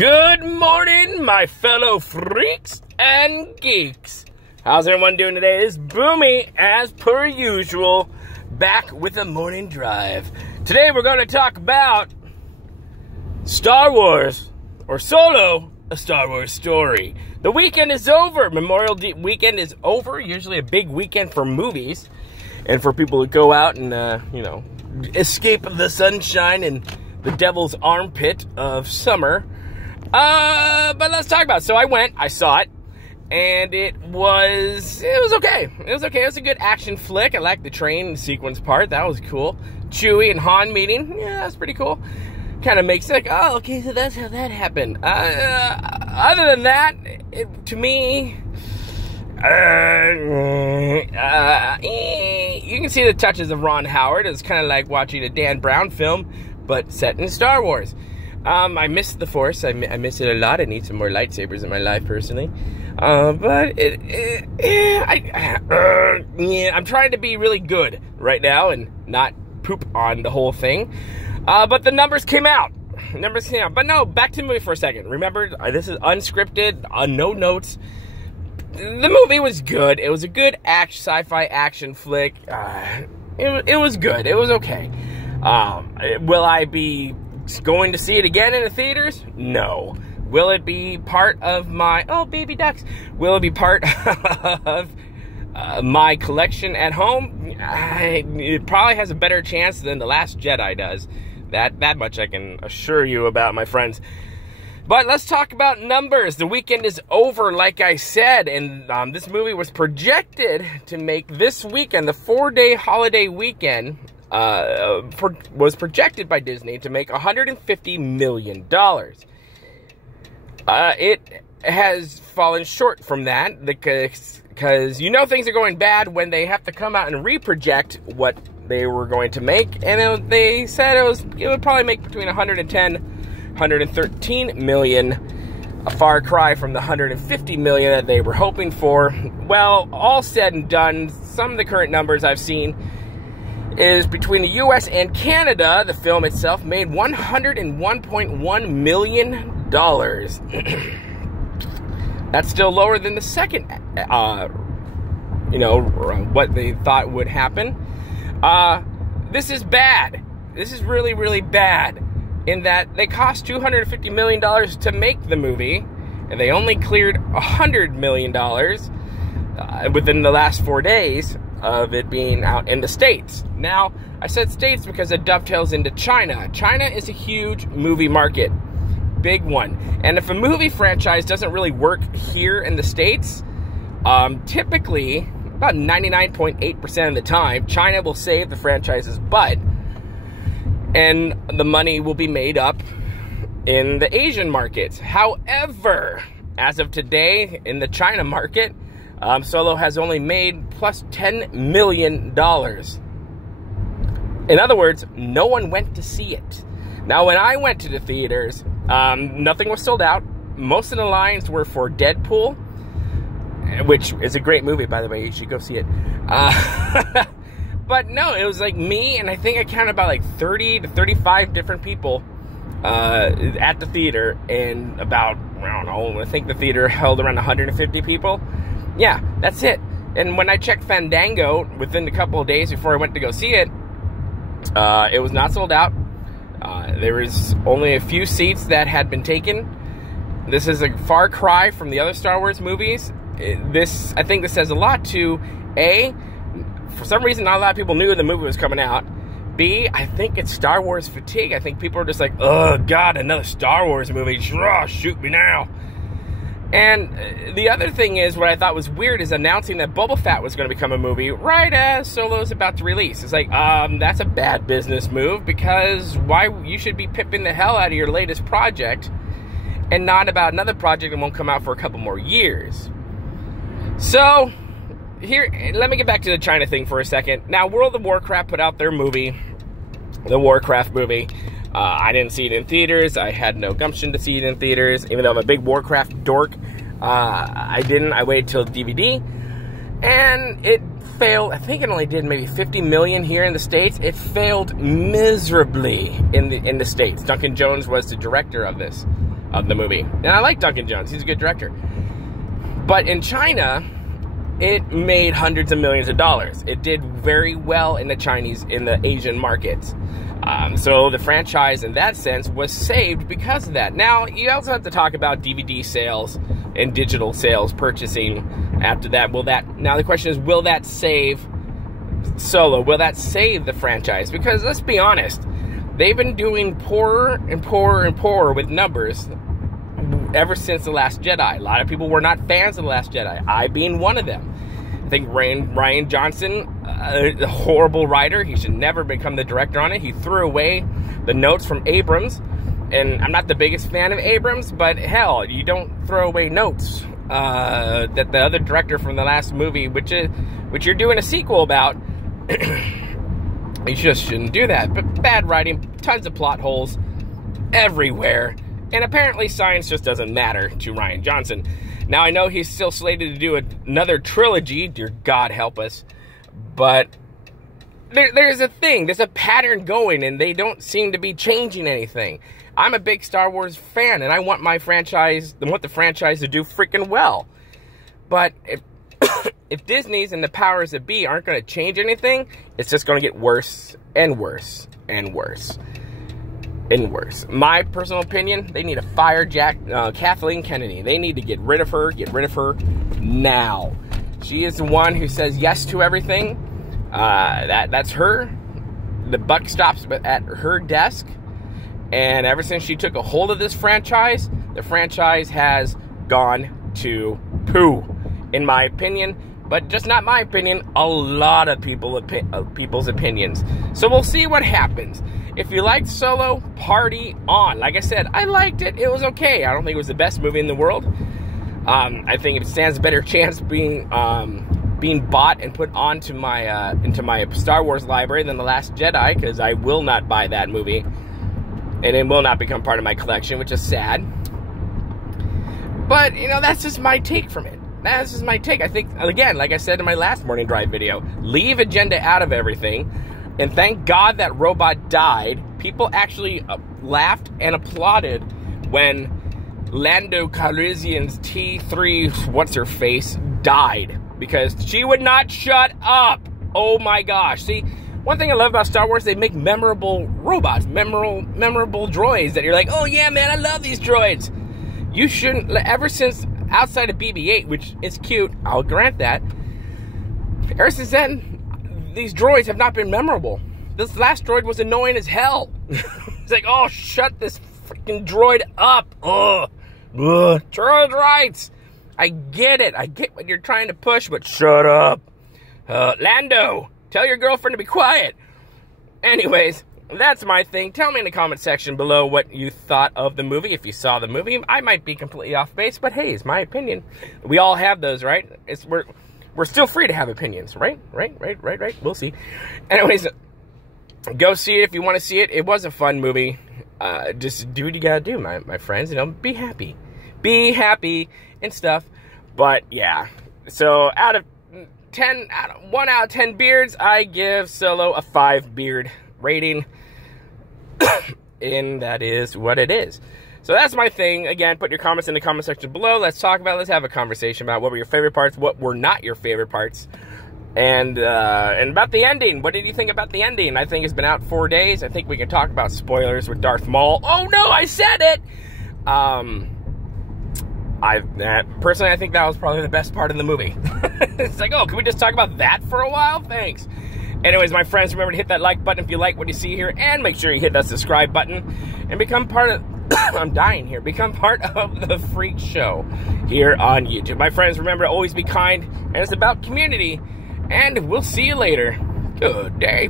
Good morning, my fellow freaks and geeks. How's everyone doing today? This is Boomy, as per usual, back with a morning drive. Today we're going to talk about Star Wars, or Solo, a Star Wars story. The weekend is over. Memorial weekend is over. Usually a big weekend for movies and for people to go out and, escape the sunshine and the devil's armpit of summer. But let's talk about it. So I saw it, and it was okay. It was okay. It was a good action flick. I liked the train sequence part. That was cool. Chewie and Han meeting. Yeah, that's pretty cool. Kind of makes it like, oh, okay, so that's how that happened. Other than that, to me, you can see the touches of Ron Howard. It's kind of like watching a Dan Brown film, but set in Star Wars. I miss the Force. I miss it a lot. I need some more lightsabers in my life, personally. But I'm trying to be really good right now and not poop on the whole thing. But the numbers came out. But no, back to the movie for a second. Remember, this is unscripted, no notes. The movie was good. It was a good sci-fi action flick. It was good. It was okay. Will I be going to see it again in the theaters? No. Will it be part of my... Oh, baby ducks. Will it be part of my collection at home? It probably has a better chance than The Last Jedi does. That much I can assure you about, my friends. But let's talk about numbers. The weekend is over, like I said, and this movie was projected to make this weekend, the 4-day holiday weekend, was projected by Disney to make $150 million. It has fallen short from that because you know things are going bad when they have to come out and reproject what they were going to make, and they said it would probably make between 110, 113 million, a far cry from the 150 million that they were hoping for. Well, all said and done, some of the current numbers I've seen is between the US and Canada, the film itself made $101.1 million. That's still lower than the second, what they thought would happen. This is bad. This is really, really bad in that they cost $250 million to make the movie, and they only cleared $100 million within the last 4 days of it being out in the States. Now, I said States because it dovetails into China. China is a huge movie market. Big one. And if a movie franchise doesn't really work here in the States, typically, about 99.8% of the time, China will save the franchise's butt, and the money will be made up in the Asian markets. However, as of today, in the China market, Solo has only made plus $10 million. In other words, no one went to see it. Now, when I went to the theaters, nothing was sold out. Most of the lines were for Deadpool, which is a great movie, by the way. You should go see it. But no, it was like me, and I think I counted about like 30 to 35 different people at the theater, and about, I don't know, I think the theater held around 150 people. Yeah, that's it. And when I checked Fandango within a couple of days before I went to go see it, it was not sold out. There was only a few seats that had been taken. This is a far cry from the other Star Wars movies. I think this says a lot to, A, for some reason not a lot of people knew the movie was coming out. B, I think it's Star Wars fatigue. I think people are just like, oh God, another Star Wars movie. Shoot me now. And the other thing is, what I thought was weird is announcing that Boba Fett was going to become a movie right as Solo's about to release. It's like, that's a bad business move, because why you should be pimping the hell out of your latest project and not about another project that won't come out for a couple more years. So, here, let me get back to the China thing for a second. Now, World of Warcraft put out their movie, the Warcraft movie. I didn't see it in theaters. I had no gumption to see it in theaters, even though I'm a big Warcraft dork. I didn't. I waited till DVD, and it failed. I think it only did maybe 50 million here in the States. It failed miserably in the States. Duncan Jones was the director of this. of the movie. And I like Duncan Jones. He's a good director. But in China, it made hundreds of millions of dollars. It did very well in the Asian markets. So the franchise, in that sense, was saved because of that. Now, you also have to talk about DVD sales and digital sales purchasing after that. Now the question is, will that save Solo? Will that save the franchise? Because let's be honest, they've been doing poorer and poorer and poorer with numbers ever since The Last Jedi. A lot of people were not fans of The Last Jedi, I being one of them. I think Rian Johnson, a horrible writer. He should never become the director on it. He threw away the notes from Abrams, and I'm not the biggest fan of Abrams, but hell, you don't throw away notes that the other director from the last movie, which you're doing a sequel about. You just shouldn't do that. But bad writing, tons of plot holes everywhere, and apparently science just doesn't matter to Rian Johnson. Now, I know he's still slated to do another trilogy, dear God help us, but there's a thing, there's a pattern going, and they don't seem to be changing anything. I'm a big Star Wars fan, and I want the franchise to do freaking well. But if Disney's and the powers that be aren't going to change anything, it's just going to get worse and worse and worse and worse. My personal opinion, they need to fire Kathleen Kennedy. They need to get rid of her now. She is the one who says yes to everything. That's her. The buck stops at her desk. And ever since she took a hold of this franchise, the franchise has gone to poo, in my opinion. But just not my opinion, a lot of people's opinions. So we'll see what happens. If you liked Solo, party on. Like I said, I liked it. It was okay. I don't think it was the best movie in the world. I think it stands a better chance being bought and put onto into my Star Wars library than The Last Jedi, because I will not buy that movie, and it will not become part of my collection, which is sad. But, you know, that's just my take from it. That's just my take. I think, again, like I said in my last morning drive video, leave agenda out of everything, and thank God that robot died. People actually laughed and applauded when Lando Calrissian's T3, what's-her-face, died, because she would not shut up. Oh my gosh. See, one thing I love about Star Wars, they make memorable robots, memorable droids that you're like, oh yeah, man, I love these droids. You shouldn't, ever since outside of BB-8, which is cute, I'll grant that, ever since then, these droids have not been memorable. This last droid was annoying as hell. It's like, oh, shut this freaking droid up. Ugh. Droid rights. I get it. I get what you're trying to push, but shut up. Lando, tell your girlfriend to be quiet. Anyways, that's my thing. Tell me in the comment section below what you thought of the movie. If you saw the movie, I might be completely off base, but hey, it's my opinion. We all have those, right? We're still free to have opinions, right? Right. We'll see. Anyways, go see it if you want to see it. It was a fun movie. Just do what you gotta do, my friends. You know, be happy. Be happy and stuff. But yeah. So out of 1 out of 10 beards, I give Solo a 5 beard rating. And that is what it is. So that's my thing. Again, put your comments in the comment section below. Let's talk about it. Let's have a conversation about what were your favorite parts, what were not your favorite parts, and about the ending. What did you think about the ending? I think it's been out 4 days. I think we can talk about spoilers with Darth Maul. Oh no, I said it! Personally, I think that was probably the best part of the movie. It's like, oh, can we just talk about that for a while? Thanks. Anyways, my friends, remember to hit that like button if you like what you see here, and make sure you hit that subscribe button, and become part of... I'm dying here. Become part of the Freak Show here on YouTube. My friends, remember to always be kind, and it's about community, and we'll see you later. Good day.